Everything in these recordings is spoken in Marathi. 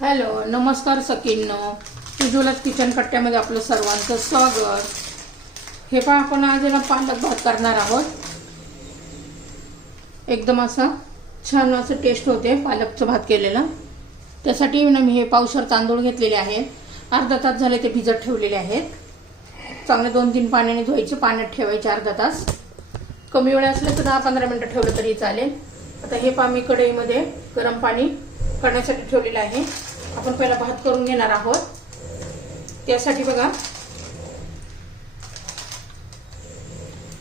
हॅलो नमस्कार सकींनो तुझुलाच किचन कट्ट्यामध्ये आपलं सर्वांचं स्वागत. हे पहा आपण आज याला पालक भात करणार आहोत. एकदम असा छान असं टेस्ट होते पालकचं भात केलेला. त्यासाठी ना मी हे पावसावर तांदूळ घेतलेले आहेत. अर्धा तास झाले ते भिजत ठेवलेले आहेत. चांगले दोन तीन पाण्याने धुवायचे पाण्यात ठेवायचे अर्धा तास. कमी वेळ असले तर दहा पंधरा मिनटं ठेवलं तरी चालेल. आता हे पहा मी कढईमध्ये गरम पाणी करण्यासाठी ठेवलेलं आहे. आपण पहिला भात करून घेणार आहोत. त्यासाठी बघा.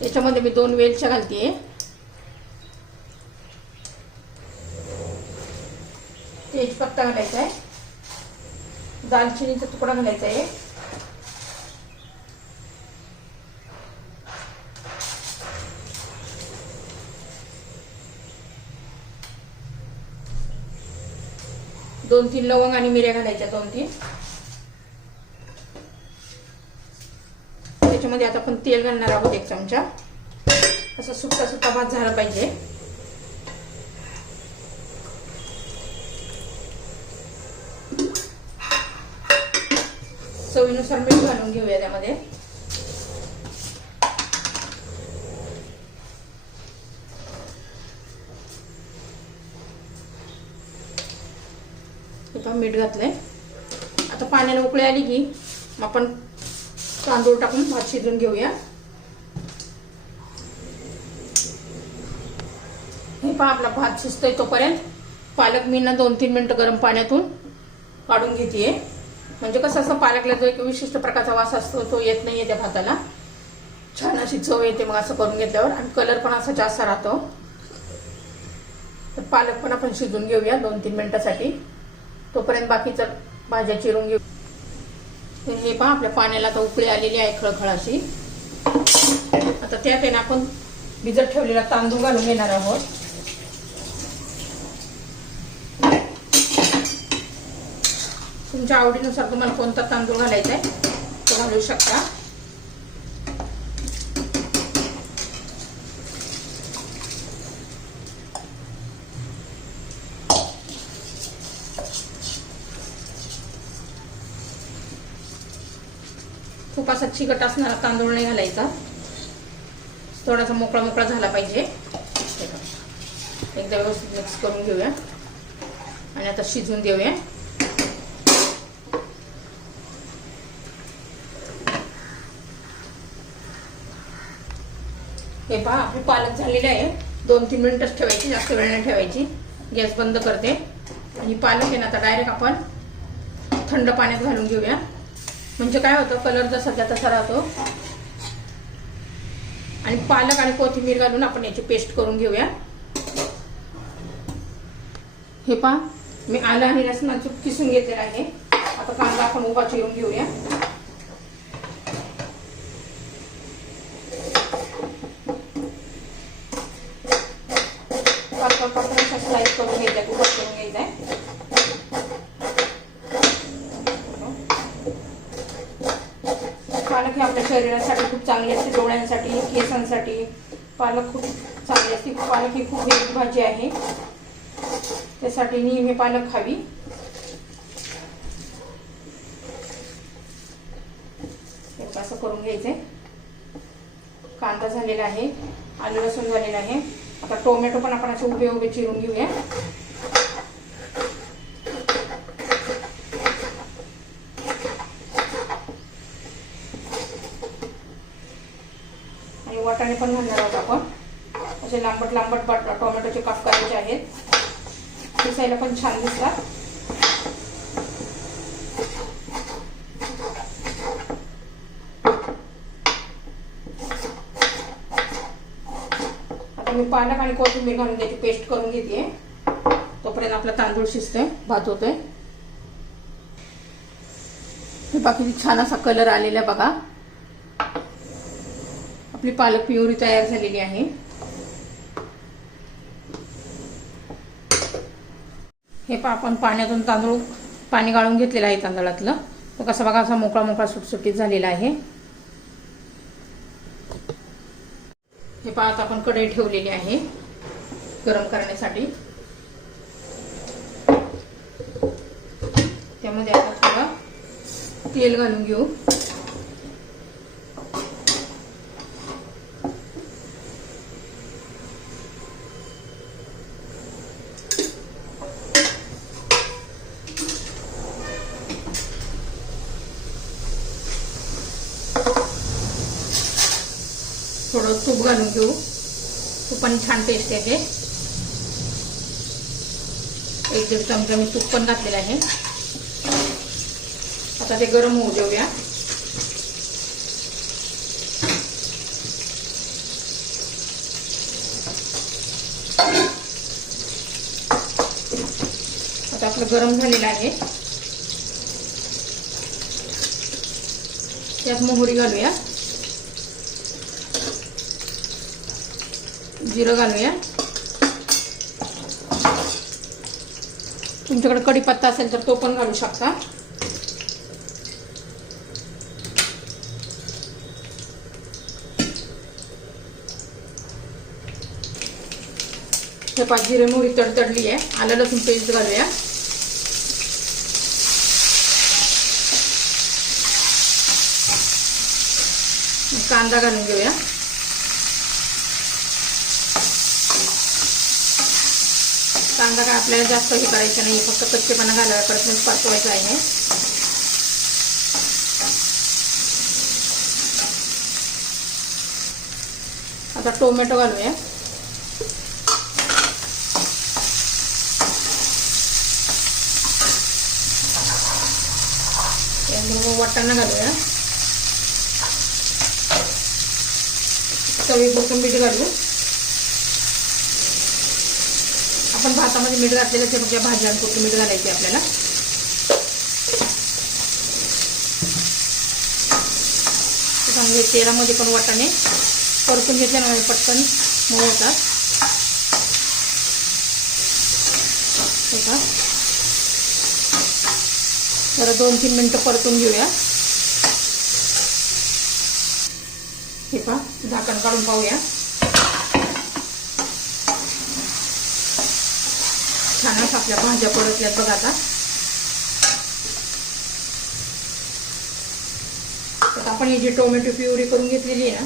याच्यामध्ये मी दोन वेलच्या घालते. तेजपत्ता घालायचा आहे. दालचिनीचा तुकडा घालायचा आहे. दोन तीन लवंग आणि मिऱ्या घालायच्या दोन तीन. त्याच्यामध्ये आता आपण तेल घालणार आहोत एक चमचा. असं सुट्टा सुट्टा भात झाला पाहिजे. चवीनुसार मीठ घालून घेऊया त्यामध्ये. हे मीठ घातलंय. आता पाण्याला उकळी आली की मग आपण तांदूळ टाकून भात शिजून घेऊया. हे पहा आपला भात शिजतोय तोपर्यंत. पालक मी ना दोन तीन मिनिटं गरम पाण्यातून काढून घेते म्हणजे कसं असं पालकला जो एक विशिष्ट प्रकारचा वास असतो तो येत नाहीये त्या भाताला. छान अशी चव येते मग असं करून घेतल्यावर. आणि कलर पण असा जास्त राहतो. तर पालक पण आपण शिजून घेऊया दोन तीन मिनिटासाठी. तोपर्यंत बाकीचं भाज्या चिरून घेऊ. तर हे पहा आपल्या पाण्याला आता उकळी आलेली आहे खळखळ अशी आता त्यात आहे ना आपण भिजत ठेवलेला तांदूळ घालून घेणार आहोत. तुमच्या आवडीनुसार तुम्हाला कोणता तांदूळ घालायचा आहे तो घालू शकता. खूप असा चिकट असणारा तांदूळ नाही घालायचा. थोडासा मोकळा मोकळा झाला पाहिजे. एकदा व्यवस्थित मिक्स करून घेऊया. आणि आता शिजून देऊया. हे पहा आपली पालक झालेली आहे. दोन तीन मिनिटच ठेवायची जास्त वेळ नाही ठेवायची. गॅस बंद करते. आणि पालक आहे ना आता डायरेक्ट आपण थंड पाण्यात घालून घेऊया. म्हणजे काय होतं कलर जसा तसा राहतो. आणि पालक आणि कोथिंबीर घालून आपण याची पेस्ट करून घेऊया. हे पहा मी आलं आणि लसणाचं किसून घेतलेलं आहे. आता कांदा आपण उभा चिरून घेऊया पातळ पातळ अशा स्लाइस करून घ्यायच्या उभा करून घ्यायचा आहे पालक हे आपल्या शरीरासाठी खूप चांगली असते डोळ्यांसाठी केसांसाठी. पालक खूप चांगली असते. पालक ही खूप हेल्दी भाजी आहे. त्यासाठी नेहमी पालक खावी. असं करून घ्यायचंय. कांदा झालेला आहे. आलू लसूण झालेला आहे. आता टोमॅटो पण आपण असे उभे उभे चिरून घेऊया आणि वाटाणे पण घालणार आहोत आपण असे लांबट टोमॅटोचे काप करायचे आहेत. दिसायला पण छान दिसतात. आता मी पालक आणि कोथिंबीर घालून त्याची पेस्ट करून घेते. तोपर्यंत आपला तांदूळ शिजतोय भात होतोय. बाकी छान असा कलर आलेला बघा. आपली पालक प्युरी तयार झालेली आहे. हे पा आपण पाण्यातून तांदूळ पाणी गाळून घेतलेलं आहे तांदळातलं. तो कसा बघा असा मोकळा मोकळा सुटसुटीत झालेला आहे. हे पाहत आपण कढई ठेवलेली आहे गरम करण्यासाठी. त्यामध्ये आता थोडं तेल घालून घेऊ. थोडं तूप घालून घेऊ. तूप पण छान टेस्ट येते एक दीड चमचा मी तूप पण घातलेलं आहे. आता ते गरम होऊ देऊया. आता आपलं गरम झालेलं आहे. त्यात मोहरी घालूया. जिरं घालूया. तुमच्याकडे कढीपत्ता असेल तर तो पण घालू शकता. हे पाच जिरे मोहरी तडतडली आहे. आलं लसूण पेस्ट घालूया. कांदा घालून घेऊया. कांदा काय आपल्याला जास्त हे करायचं नाही फक्त कच्चेपणा घालावा परत पाचवायचा आहे. आता टोमॅटो घालूया. त्यानंतर वाटाणा घालूया. चवी कोथंबीर घालू. आपण भातामध्ये मीठ घातलेलं ते म्हणजे भाज्यांपुरतं मीठ घालायचे आपल्याला. चांगले तेलामध्ये पण वाटाणे परतून घेतल्यामुळे पटकन मऊ होतात हे का जरा दोन तीन मिनटं परतून घेऊया. हे पा झाकण काढून पाहूया. छानच आपल्या भाज्या परतल्यात बघा आता. आता आपण ही जी टोमॅटो प्युरी करून घेतलेली आहे ना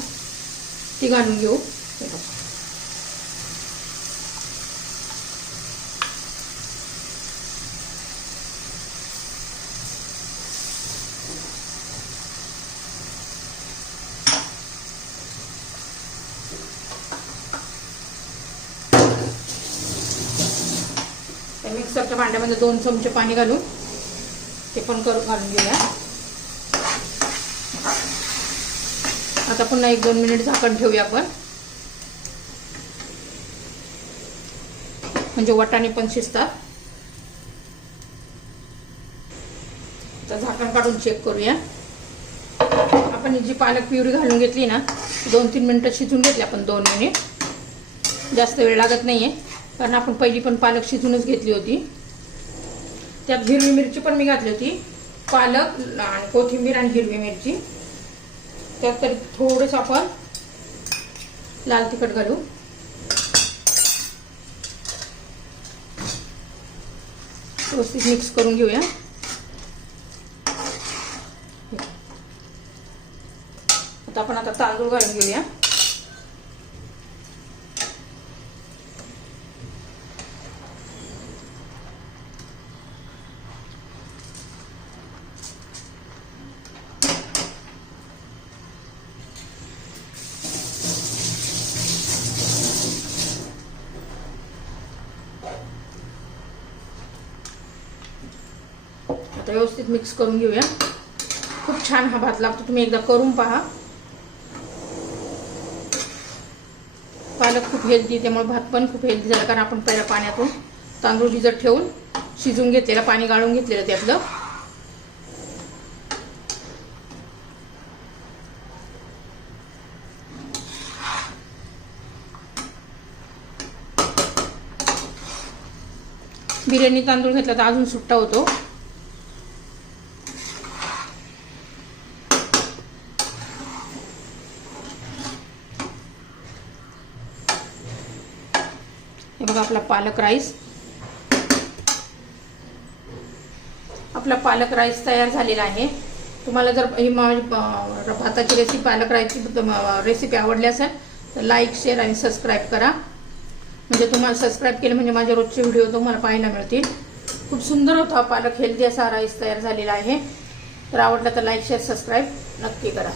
ती घालून घेऊ हे बघा. त्या मिक्सरच्या भांड्यामध्ये दोन चमचे पाणी घालून ते पण करून घालून घेऊया. आता पुन्हा एक दोन मिनिट झाकण ठेवूया आपण. म्हणजे वटाणे पण शिजतात. तर झाकण काढून चेक करूया. आपण जी पालक प्युरी घालून घेतली ना दोन तीन मिनिटं शिजून घेतली आपण दोन मिनिट. जास्त वेळ लागत नाहीये. कारण आपण पहिली पण पालक शिजूनच घेतली होती. त्यात हिरवी मिरची पण मी घातली होती. पालक आणि कोथिंबीर आणि हिरवी मिरची. त्यात तरी थोडंसं आपण लाल तिखट घालू. व्यवस्थित मिक्स करून घेऊया. आता आपण आता तांदूळ घालून घेऊया. आता व्यवस्थित मिक्स करून घेऊया. खूप छान हा भात लागतो. तुम्ही एकदा करून पहा. पालक खूप हेल्दी त्यामुळे भात पण खूप हेल्दी झाला. कारण आपण पहिल्या पाण्यातून तांदूळ भिजत ठेवून शिजून घेतलेलं पाणी गाळून घेतलेलं त्यातलं. बिर्याणी तांदूळ घेतला तर अजून सुट्टा होतो. आपला पालक राईस. आपला पालक राईस तयार झालेला आहे. तुम्हाला जर ही माझी भाताची रेसिपी पालक राईसची रेसिपी आवडली असेल तर लाईक शेअर आणि सबस्क्राईब करा. म्हणजे तुम्हाला सबस्क्राईब केलं म्हणजे माझे रोजचे व्हिडिओ तुम्हाला पाहायला मिळतील. खूप सुंदर होता पालक. हेल्दी असा राईस तयार झालेला आहे. तर आवडला तर लाईक शेअर सबस्क्राईब नक्की करा.